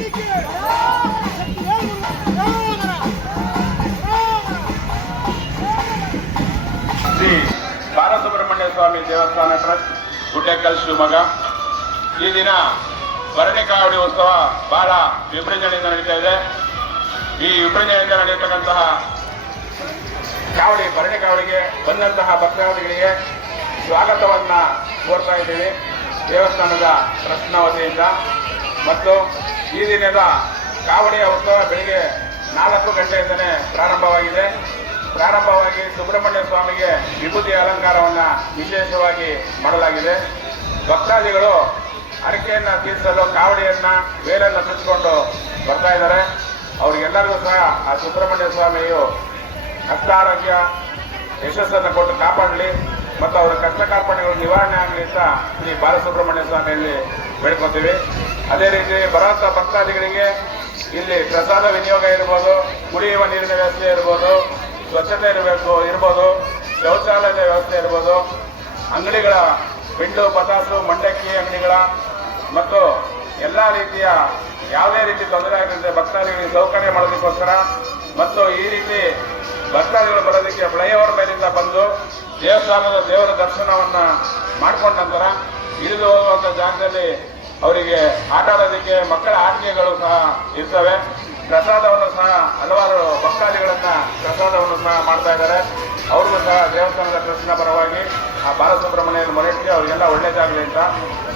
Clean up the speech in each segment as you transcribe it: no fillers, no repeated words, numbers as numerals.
ಶ್ರೀ ಬಾಲಸುಬ್ರಹ್ಮಣ್ಯ ಸ್ವಾಮಿ ದೇವಸ್ಥಾನ ಟ್ರಸ್ಟ್ ಗುಡ್ಡೆಕಲ್ ಶಿವಮೊಗ್ಗ ಈ ದಿನ ಭರಣಿ ಕಾವಡಿ ಉತ್ಸವ ಬಹಳ ವಿಜೃಂಭಣೆಯಿಂದ ನಡೀತಾ ಇದೆ. ಈ ವಿಜೃಂಭಣೆಯಿಂದ ನಡೆಯತಕ್ಕಂತಹ ಭರಣಿ ಕಾವಡಿಗೆ ಬಂದಂತಹ ಭಕ್ತಾದಿಗಳಿಗೆ ಸ್ವಾಗತವನ್ನ ಕೋರ್ತಾ ಇದ್ದೀವಿ ದೇವಸ್ಥಾನದ ಟ್ರಸ್ಟ್ನ ವತಿಯಿಂದ. ಮತ್ತು ಈ ದಿನದ ಕಾವಡಿಯ ಉತ್ಸವ ಬೆಳಿಗ್ಗೆ 4 ಗಂಟೆಯಿಂದಲೇ ಪ್ರಾರಂಭವಾಗಿ ಸುಬ್ರಹ್ಮಣ್ಯ ಸ್ವಾಮಿಗೆ ವಿಭೂತಿ ಅಲಂಕಾರವನ್ನು ವಿಶೇಷವಾಗಿ ಮಾಡಲಾಗಿದೆ. ಭಕ್ತಾದಿಗಳು ಹರಕೆಯನ್ನು ತೀರಿಸಲು ಕಾವಡಿಯನ್ನ ವೇಲನ್ನು ಸುತ್ತಿಕೊಂಡು ಬರ್ತಾ ಇದ್ದಾರೆ. ಅವರಿಗೆಲ್ಲರಿಗೂ ಸಹ ಆ ಸುಬ್ರಹ್ಮಣ್ಯ ಸ್ವಾಮಿಯು ಹಸ್ತಾರೋಗ್ಯ ಯಶಸ್ಸನ್ನು ಕೊಟ್ಟು ಕಾಪಾಡಲಿ ಮತ್ತು ಅವರ ಕಷ್ಟ ಕಾರ್ಪಣ್ಯಗಳು ನಿವಾರಣೆ ಆಗಲಿ ಅಂತ ಶ್ರೀ ಬಾಲಸುಬ್ರಹ್ಮಣ್ಯ ಸ್ವಾಮಿಯಲ್ಲಿ ಬೇಡ್ಕೊತೀವಿ. ಅದೇ ರೀತಿ ಬರುವಂಥ ಭಕ್ತಾದಿಗಳಿಗೆ ಇಲ್ಲಿ ಪ್ರಸಾದ ವಿನಿಯೋಗ ಇರ್ಬೋದು, ಕುಡಿಯುವ ನೀರಿನ ವ್ಯವಸ್ಥೆ ಇರ್ಬೋದು, ಸ್ವಚ್ಛತೆ ಇರ್ಬೋದು, ಶೌಚಾಲಯದ ವ್ಯವಸ್ಥೆ ಇರ್ಬೋದು, ಅಂಗಡಿಗಳ ಬಿಂಡು ಪತಾಸು ಮಂಡಕ್ಕಿ ಅಂಗಡಿಗಳ ಮತ್ತು ಎಲ್ಲ ರೀತಿಯ ಯಾವುದೇ ರೀತಿ ತೊಂದರೆ ಆಗದಂತೆ ಭಕ್ತಾದಿಗಳಿಗೆ ಸೌಕರ್ಯ ಮಾಡೋದಕ್ಕೋಸ್ಕರ ಮತ್ತು ಈ ರೀತಿ ಭಕ್ತಾದಿಗಳು ಬರೋದಕ್ಕೆ ಫ್ಲೈಓವರ್ ಮೇಲಿಂದ ಬಂದು ದೇವಸ್ಥಾನದ ದೇವರ ದರ್ಶನವನ್ನ ಮಾಡ್ಕೊಂಡ ನಂತರ ಇಳಿದು ಹೋಗುವಂಥ ಜಾಗದಲ್ಲಿ ಅವರಿಗೆ ಆಟ ಆಡೋದಕ್ಕೆ ಮಕ್ಕಳ ಆಟಿಕೆಗಳು ಸಹ ಇರ್ತವೆ. ಪ್ರಸಾದವನ್ನು ಸಹ ಹಲವಾರು ಪ್ರಸಾದವನ್ನು ಸಹ ಮಾಡ್ತಾ ಇದ್ದಾರೆ. ಅವ್ರಿಗೂ ಸಹ ದೇವಸ್ಥಾನದ ಟ್ರಸ್ಟ್ನ ಪರವಾಗಿ ಆ ಬಾಲಸುಬ್ರಹ್ಮಣ್ಯ ಮೊರೆಟ್ಟಿ ಅವರಿಗೆಲ್ಲ ಒಳ್ಳೇದಾಗಲಿ ಅಂತ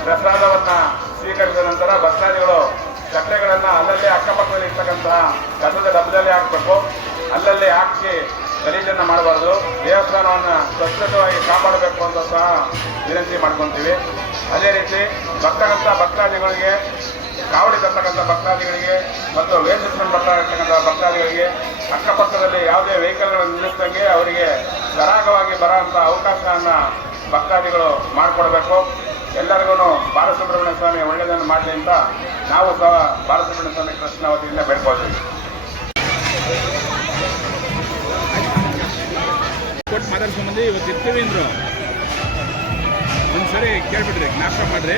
ಪ್ರಸಾದವನ್ನ ಸ್ವೀಕರಿಸಿದ ನಂತರ ಭಕ್ತಾದಿಗಳು ಚಕ್ರೆಗಳನ್ನು ಅಲ್ಲಲ್ಲೇ ಅಕ್ಕಪಕ್ಕದಲ್ಲಿ ಇರ್ತಕ್ಕಂತಹ ಕಸದ ಡಬ್ಬದಲ್ಲಿ ಹಾಕಬೇಕು. ಅಲ್ಲಲ್ಲಿ ಹಾಕಿ ಗಲೀಜನ್ನು ಮಾಡಬಾರ್ದು. ದೇವಸ್ಥಾನವನ್ನು ಸ್ವಚ್ಛತವಾಗಿ ಕಾಪಾಡಬೇಕು ಅಂತ ಸಹ ವಿನಂತಿ ಮಾಡ್ಕೊತೀವಿ. ಅದೇ ರೀತಿ ಭಕ್ತಾದಿಗಳಿಗೆ ಕಾವಡಿ ತರ್ತಕ್ಕಂಥ ಭಕ್ತಾದಿಗಳಿಗೆ ಮತ್ತು ವೇಷವನ್ನು ಬರ್ತಾ ಇರ್ತಕ್ಕಂಥ ಭಕ್ತಾದಿಗಳಿಗೆ ಅಕ್ಕಪಕ್ಕದಲ್ಲಿ ಯಾವುದೇ ವೆಹಿಕಲ್ಗಳನ್ನು ನಿಲ್ಲಿಸಿದಂಗೆ ಅವರಿಗೆ ಸರಾಗವಾಗಿ ಬರೋಂಥ ಅವಕಾಶವನ್ನು ಭಕ್ತಾದಿಗಳು ಮಾಡಿಕೊಡ್ಬೇಕು. ಎಲ್ಲರಿಗೂ ಬಾಲಸುಬ್ರಹ್ಮಣ್ಯ ಸ್ವಾಮಿ ಒಳ್ಳೆಯದನ್ನು ಮಾಡಲಿ ಅಂತ ನಾವು ಸಹ ಬಾಲಸುಬ್ರಹ್ಮಣ್ಯ ಸ್ವಾಮಿ ಟ್ರಸ್ಟ್ನ ವತಿಯಿಂದ ಬೇಡ್ಕೊಳ್ತೀವಿ. ಕೊಟ್ಟು ಮಾತಾಡ್ಸ್ಕೊಂಬಂದು ಇವತ್ತು ಇರ್ತೀವಿ ಅಂದರು. ಒಂದ್ಸರಿ ಕೇಳ್ಬಿಟ್ರಿ, ಜ್ಞಾಪಕ ಮಾಡ್ರಿ.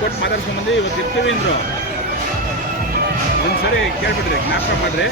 ಕೊಟ್ಟು ಮಾತಾಡ್ಸ್ಕೊಂಬಂದು ಇವತ್ತು ಇರ್ತೀವಿ ಅಂದರು. ಒಂದ್ಸರಿ ಕೇಳ್ಬಿಟ್ರಿ, ಜ್ಞಾಪಕ ಮಾಡ್ರಿ.